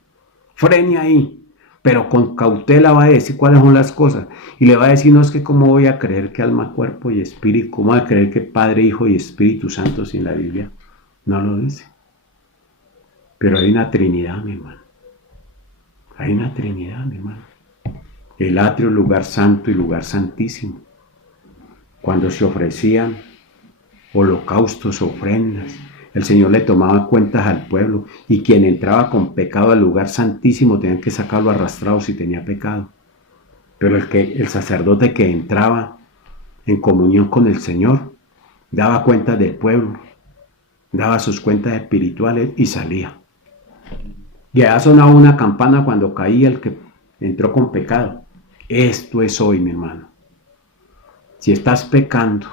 Frene ahí. Pero con cautela va a decir cuáles son las cosas. Y le va a decir, no, es que cómo voy a creer que alma, cuerpo y espíritu, cómo voy a creer que Padre, Hijo y Espíritu Santo sin la Biblia. No lo dice. Pero hay una Trinidad, mi hermano. Hay una Trinidad, mi hermano. El atrio, lugar santo y lugar santísimo. Cuando se ofrecían holocaustos, ofrendas, el Señor le tomaba cuentas al pueblo y quien entraba con pecado al lugar santísimo tenían que sacarlo arrastrado si tenía pecado. Pero el sacerdote que entraba en comunión con el Señor daba cuentas del pueblo, daba sus cuentas espirituales y salía. Y allá sonaba una campana cuando caía el que entró con pecado. Esto es hoy, mi hermano. Si estás pecando,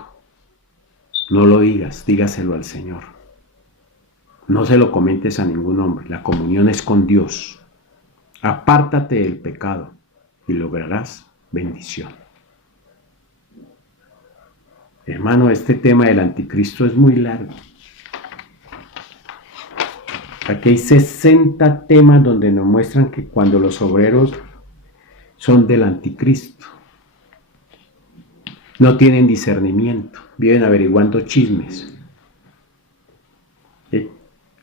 no lo digas, dígaselo al Señor. No se lo comentes a ningún hombre. La comunión es con Dios. Apártate del pecado y lograrás bendición. Hermano, este tema del anticristo es muy largo. Aquí hay 60 temas donde nos muestran que cuando los obreros son del anticristo, no tienen discernimiento, viven averiguando chismes.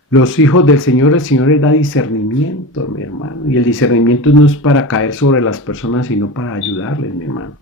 Los hijos del Señor, el Señor les da discernimiento, mi hermano. Y el discernimiento no es para caer sobre las personas, sino para ayudarles, mi hermano.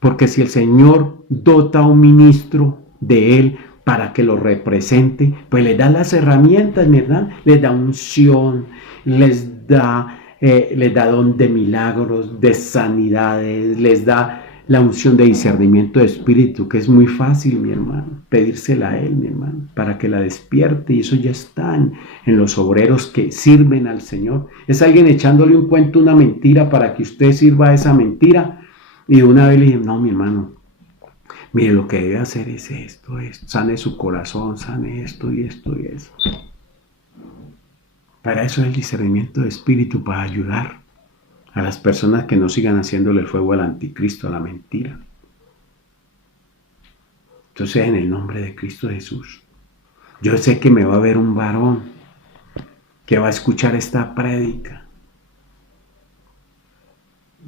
Porque si el Señor dota a un ministro de Él para que lo represente, pues le da las herramientas, ¿verdad? Les da unción, les da don de milagros, de sanidades, les da la unción de discernimiento de espíritu, que es muy fácil, mi hermano, pedírsela a Él, mi hermano, para que la despierte, y eso ya está en los obreros que sirven al Señor. Es alguien echándole un cuento, una mentira, para que usted sirva a esa mentira, y una vez le dije, no, mi hermano, mire, lo que debe hacer es esto, sane su corazón, sane esto y esto y eso. Para eso es el discernimiento de espíritu, para ayudar a las personas que no sigan haciéndole el fuego al anticristo, a la mentira. Entonces, en el nombre de Cristo Jesús, yo sé que me va a ver un varón que va a escuchar esta prédica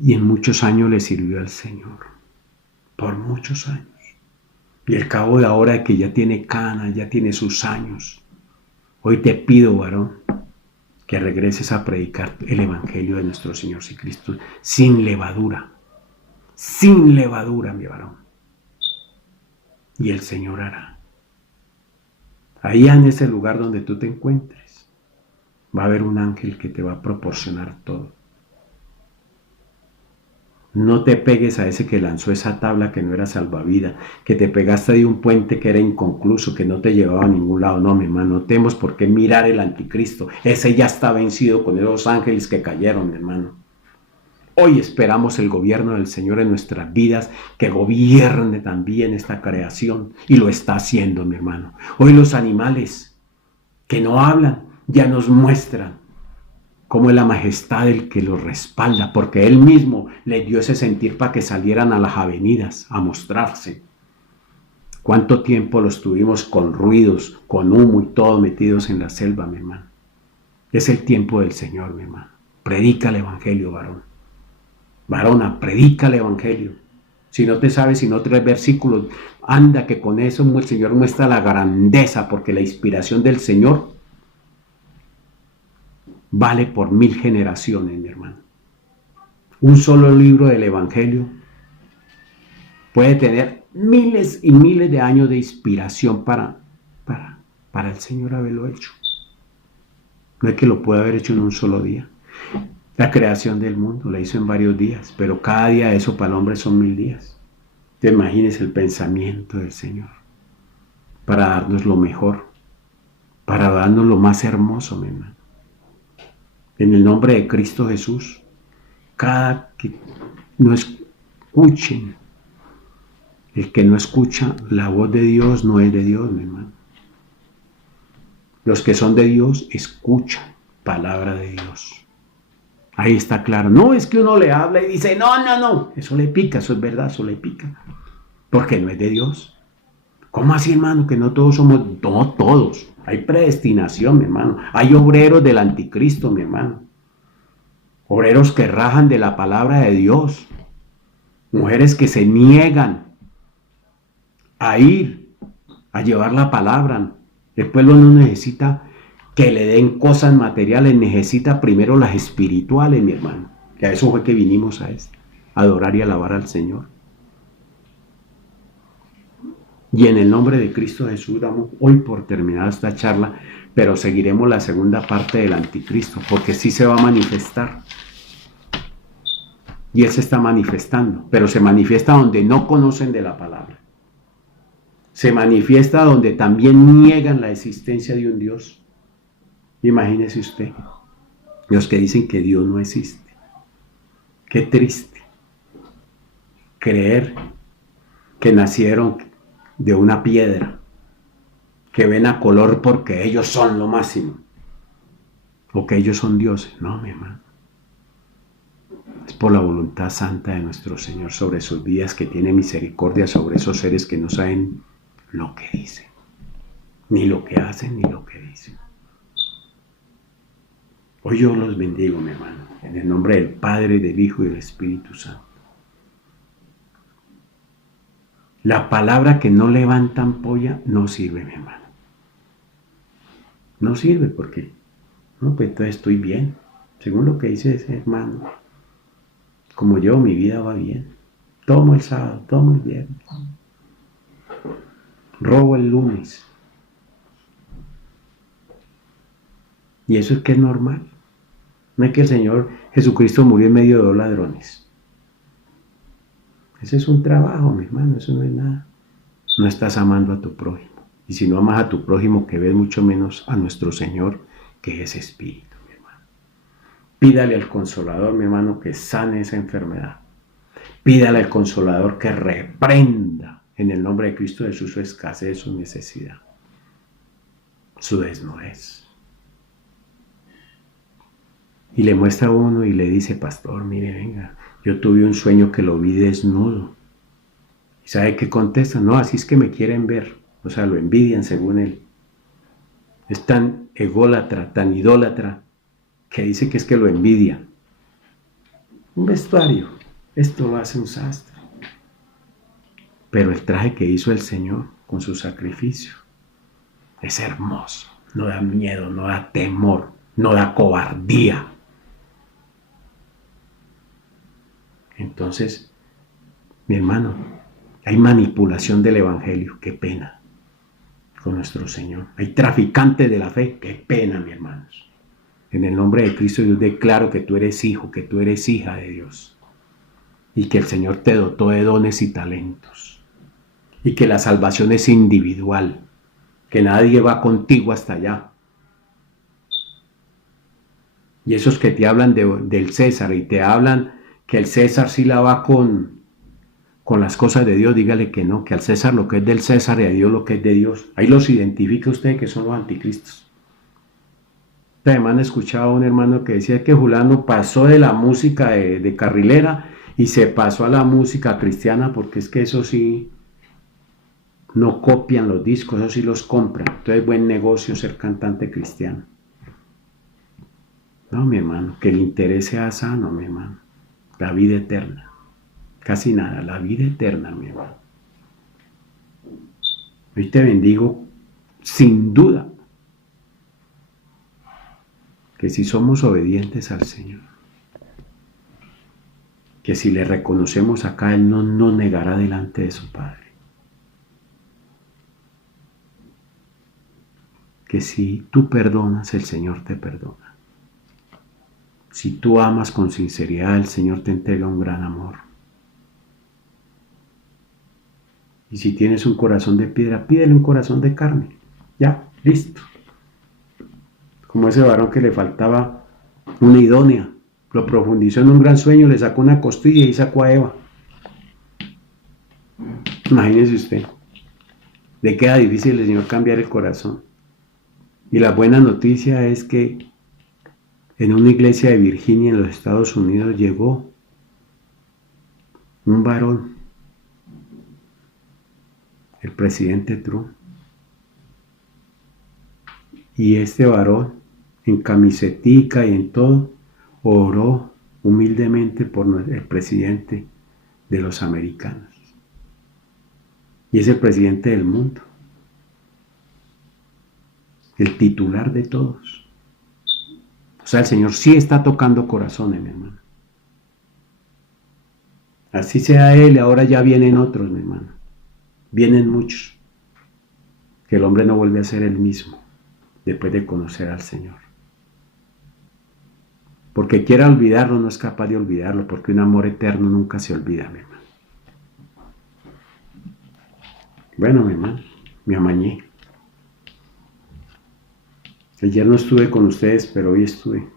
y en muchos años le sirvió al Señor, por muchos años. Y al cabo de ahora que ya tiene canas, ya tiene sus años, hoy te pido, varón, que regreses a predicar el Evangelio de nuestro Señor Jesucristo sin levadura, mi varón. Y el Señor hará. Ahí en ese lugar donde tú te encuentres, va a haber un ángel que te va a proporcionar todo. No te pegues a ese que lanzó esa tabla que no era salvavidas, que te pegaste de un puente que era inconcluso, que no te llevaba a ningún lado. No, mi hermano, no tenemos por qué mirar el anticristo. Ese ya está vencido con esos ángeles que cayeron, mi hermano. Hoy esperamos el gobierno del Señor en nuestras vidas, que gobierne también esta creación, y lo está haciendo, mi hermano. Hoy los animales que no hablan ya nos muestran cómo es la majestad del que los respalda, porque Él mismo les dio ese sentir para que salieran a las avenidas a mostrarse. ¿Cuánto tiempo los tuvimos con ruidos, con humo y todo metidos en la selva, mi hermano? Es el tiempo del Señor, mi hermano. Predica el Evangelio, varón. Varona, predica el Evangelio. Si no te sabes sino 3 versículos, anda que con eso el Señor muestra la grandeza, porque la inspiración del Señor vale por 1000 generaciones, mi hermano. Un solo libro del Evangelio puede tener miles y miles de años de inspiración para el Señor haberlo hecho. No es que lo pueda haber hecho en un solo día. La creación del mundo la hizo en varios días, pero cada día de eso para el hombre son 1000 días. Te imagines el pensamiento del Señor para darnos lo mejor, para darnos lo más hermoso, mi hermano. En el nombre de Cristo Jesús, cada que no escuchen, el que no escucha la voz de Dios no es de Dios, mi hermano. Los que son de Dios escuchan palabra de Dios. Ahí está claro. No es que uno le habla y dice, no, eso le pica, eso es verdad, eso le pica. Porque no es de Dios. ¿Cómo así, hermano? Que no todos somos, no todos. Hay predestinación, mi hermano. Hay obreros del anticristo, mi hermano. Obreros que rajan de la palabra de Dios. Mujeres que se niegan a ir a llevar la palabra. El pueblo no necesita que le den cosas materiales, necesita primero las espirituales, mi hermano. Que a eso fue que vinimos a adorar y alabar al Señor. Y en el nombre de Cristo Jesús damos hoy por terminada esta charla, pero seguiremos la segunda parte del anticristo, porque sí se va a manifestar. Y Él se está manifestando, pero se manifiesta donde no conocen de la palabra. Se manifiesta donde también niegan la existencia de un Dios. Imagínese usted, los que dicen que Dios no existe. Qué triste creer que nacieron de una piedra, que ven a color porque ellos son lo máximo, o que ellos son dioses. No, mi hermano. Es por la voluntad santa de nuestro Señor sobre sus vidas, que tiene misericordia sobre esos seres que no saben lo que dicen, ni lo que hacen, ni lo que dicen. Hoy yo los bendigo, mi hermano, en el nombre del Padre, del Hijo y del Espíritu Santo. La palabra que no levanta ampolla no sirve, mi hermano. No sirve porque, no, pues entonces estoy bien. Según lo que dice ese hermano, como yo, mi vida va bien. Tomo el sábado, tomo el viernes. Robo el lunes. Y eso es que es normal. No es que el Señor Jesucristo murió en medio de 2 ladrones. Ese es un trabajo, mi hermano, eso no es nada. No estás amando a tu prójimo. Y si no amas a tu prójimo, que ves mucho menos a nuestro Señor, que es espíritu, mi hermano. Pídale al Consolador, mi hermano, que sane esa enfermedad. Pídale al Consolador que reprenda en el nombre de Cristo Jesús su escasez, su necesidad, su desnudez. Y le muestra a uno y le dice, pastor, mire, venga, yo tuve un sueño que lo vi desnudo. ¿Y sabe qué contesta? No, así es que me quieren ver. O sea, lo envidian según él. Es tan ególatra, tan idólatra, que dice que es que lo envidia. Un vestuario, esto lo hace un sastre. Pero el traje que hizo el Señor con su sacrificio es hermoso. No da miedo, no da temor, no da cobardía. Entonces, mi hermano, hay manipulación del Evangelio, qué pena, con nuestro Señor. Hay traficantes de la fe, qué pena, mi hermanos. En el nombre de Cristo yo declaro que tú eres hijo, que tú eres hija de Dios. Y que el Señor te dotó de dones y talentos. Y que la salvación es individual, que nadie va contigo hasta allá. Y esos que te hablan del César y te hablan que el César sí la va con las cosas de Dios, dígale que no, que al César lo que es del César y a Dios lo que es de Dios. Ahí los identifica usted que son los anticristos. Esta semana escuchaba a un hermano que decía que Julano pasó de la música de carrilera y se pasó a la música cristiana, porque es que eso sí, no copian los discos, eso sí los compran. Entonces es buen negocio ser cantante cristiano. No, mi hermano, que el interés sea sano, mi hermano. La vida eterna. Casi nada, la vida eterna, mi hermano. Hoy te bendigo sin duda que si somos obedientes al Señor, que si le reconocemos acá, Él no nos negará delante de su Padre. Que si tú perdonas, el Señor te perdona. Si tú amas con sinceridad, el Señor te entrega un gran amor. Y si tienes un corazón de piedra, pídele un corazón de carne. Ya, listo. Como ese varón que le faltaba una idónea. Lo profundizó en un gran sueño, le sacó una costilla y sacó a Eva. Imagínese usted. Le queda difícil al Señor cambiar el corazón. Y la buena noticia es que en una iglesia de Virginia, en los Estados Unidos, llegó un varón, el presidente Trump. Y este varón, en camisetica y en todo, oró humildemente por el presidente de los americanos. Y es el presidente del mundo. El titular de todos. O sea, el Señor sí está tocando corazones, mi hermano. Así sea Él, ahora ya vienen otros, mi hermano. Vienen muchos. Que el hombre no vuelve a ser el mismo después de conocer al Señor. Porque quiera olvidarlo, no es capaz de olvidarlo, porque un amor eterno nunca se olvida, mi hermano. Bueno, mi hermano, me amañé. Ayer no estuve con ustedes, pero hoy estuve.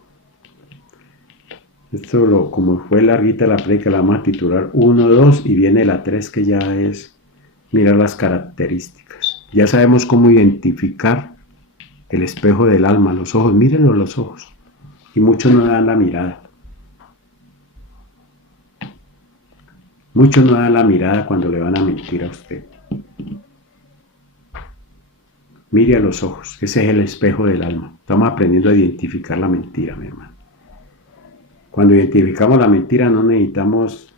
Esto, como fue larguita la prédica, la vamos a titular 1, 2 y viene la 3, que ya es mirar las características. Ya sabemos cómo identificar el espejo del alma, los ojos. Mírenlo los ojos. Y muchos no dan la mirada. Muchos no dan la mirada cuando le van a mentir a usted. Mire a los ojos, ese es el espejo del alma. Estamos aprendiendo a identificar la mentira, mi hermano. Cuando identificamos la mentira no necesitamos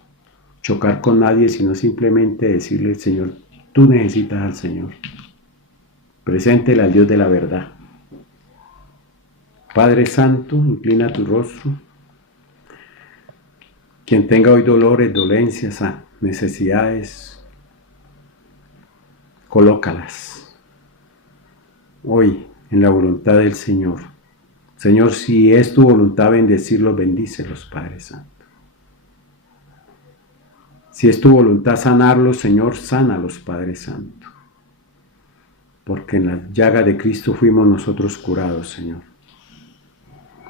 chocar con nadie, sino simplemente decirle: Señor, tú necesitas al Señor. Preséntele al Dios de la verdad. Padre Santo, inclina tu rostro. Quien tenga hoy dolores, dolencias, necesidades, colócalas hoy en la voluntad del Señor. Señor, si es tu voluntad bendecirlos, bendícelos, Padre Santo. Si es tu voluntad sanarlos, Señor, sánalos, Padre Santo. Porque en la llaga de Cristo fuimos nosotros curados, Señor.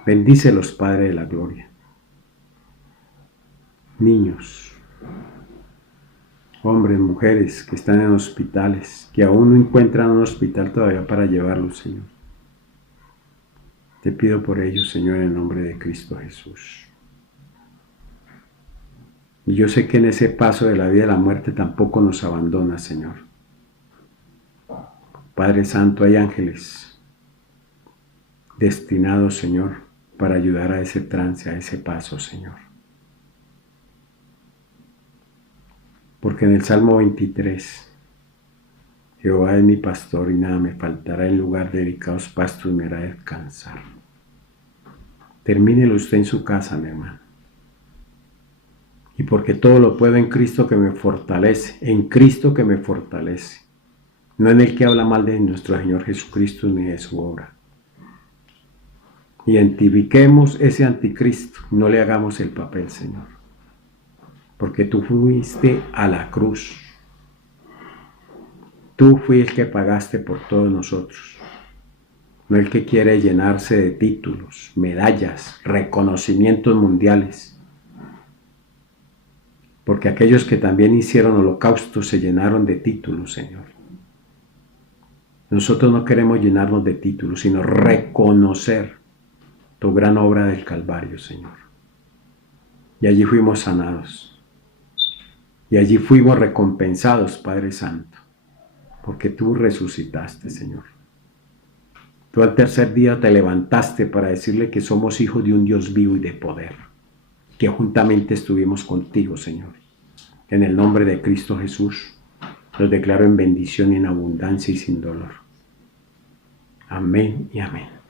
Bendícelos, Padre de la gloria. Niños, hombres, mujeres que están en hospitales, que aún no encuentran un hospital todavía para llevarlos, Señor. Te pido por ellos, Señor, en el nombre de Cristo Jesús. Y yo sé que en ese paso de la vida y la muerte tampoco nos abandona, Señor. Padre Santo, hay ángeles destinados, Señor, para ayudar a ese trance, a ese paso, Señor. Porque en el Salmo 23, Jehová es mi pastor y nada me faltará, en lugar de delicados pastos me hará descansar. Termínelo usted en su casa, mi hermano. Y porque todo lo puedo en Cristo que me fortalece, en Cristo que me fortalece. No en el que habla mal de nuestro Señor Jesucristo ni de su obra. Identifiquemos ese anticristo, no le hagamos el papel, Señor. Porque tú fuiste a la cruz. Tú fuiste el que pagaste por todos nosotros. No el que quiere llenarse de títulos, medallas, reconocimientos mundiales. Porque aquellos que también hicieron holocausto se llenaron de títulos, Señor. Nosotros no queremos llenarnos de títulos, sino reconocer tu gran obra del Calvario, Señor. Y allí fuimos sanados. Y allí fuimos recompensados, Padre Santo, porque tú resucitaste, Señor. Tú al tercer día te levantaste para decirle que somos hijos de un Dios vivo y de poder, que juntamente estuvimos contigo, Señor. En el nombre de Cristo Jesús, los declaro en bendición y en abundancia y sin dolor. Amén y amén.